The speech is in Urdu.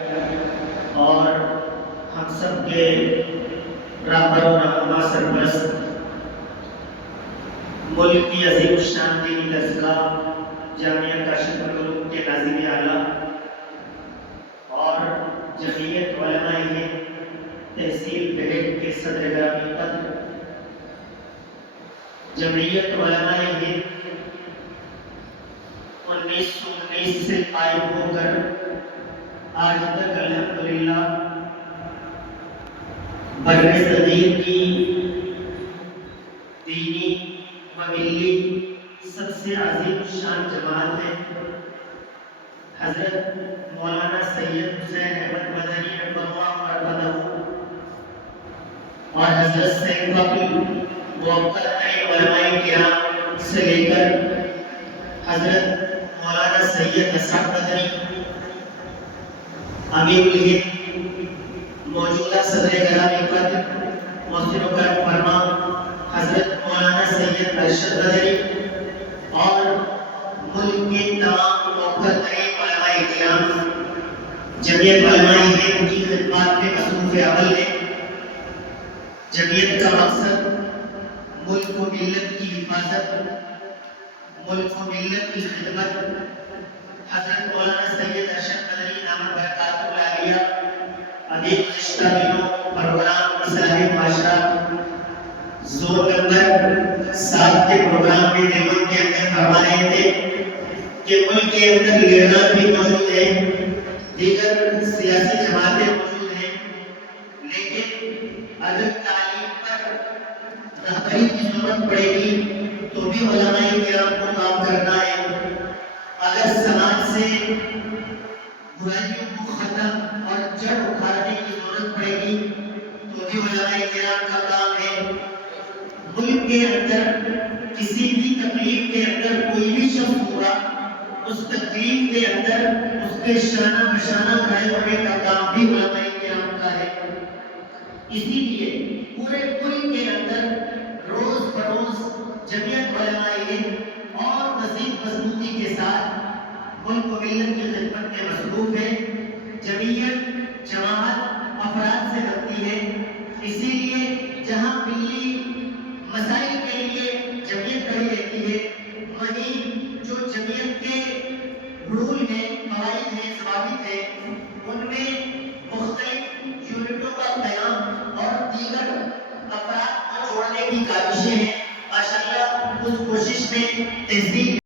اور ہم سب کے رہبر و رہنما سرپرست ملک کی عظیم الشان دینی درسگاہ جامعہ کاشف العلوم کے ناظم اعلیٰ اور جمعیت علماء ہند تحصیل بہٹ کے صدر گرامی قدر جمعیت علماء ہند 1919 سے قائم ہو کر آج تک الحمدللہ برِ صغیر کی دینی و ملی سب سے عظیم شان جماعت ہے حضرت مولانا سید حسین احمد مدنی رحمہ اللہ مرحبا اور حضرت سید قبل علماء کرام سے لے کر حضرت مولانا سید اسحاق مدنی امیر الہند موجودہ صدر گرامی قدر محسن و کرم فرما حضرت مولانا سید ارشد مدنی اور ملک کے تمام محترم علماء کرام جمعیت علماء ہند کی خدمات میں مصروف اول ہے۔ جمعیت کا مقصد ملک و ملت کی حفاظت، ملک و ملت کی خدمت، حضرت مولانا سید ارشد مدنی دامت برکاتہ العالیہ ابھی گزشتہ دنوں پروگرام اصلاح معاشرہ زون نمبر 7 کے پروگرام میں دیوبند کے اندر فرما رہے تھے کہ ملک کے اندر لیڈران بھی موجود ہیں، دیگر سیاسی جماعتیں موجود ہیں، لیکن اگر تعلیم پر رہبری کی ضرورت پڑے گی تو بھی علماء کرام کو کام کرنا ہے۔ اگر سماج سے برائیوں کو ختم اور جڑ اکھاڑنے کی ضرورت پڑے گی تو بھی علماء کرام کا کام ہے۔ ملک کے اندر کسی بھی تکلیف کے اندر کوئی بھی شخص ہوگا، اس تکلیف کے اندر اس کے شانہ بشانہ کھڑے ہونے کا کام بھی علماء کرام کا ہے۔ اسی لیے پورے ملک کے اندر روز بروز جمعیت علماء ہند اور مزید مضبوطی کے ساتھ ملک و ملت کی خدمت میں مصروف ہے۔ جمعیت جماعت افراد سے بنتی ہے، اسی لیے جہاں ملی مسائل کے لیے جمعیت کھڑی رہتی ہے، وہیں جو جمعیت کے رول ہیں، قواعد ہیں، ضوابط ہیں، ان میں مختلف یونٹوں کا قیام اور دیگر افراد کو جوڑنے کی کاوشیں ہیں۔ ماشاءاللہ اس کوشش میں تہذیب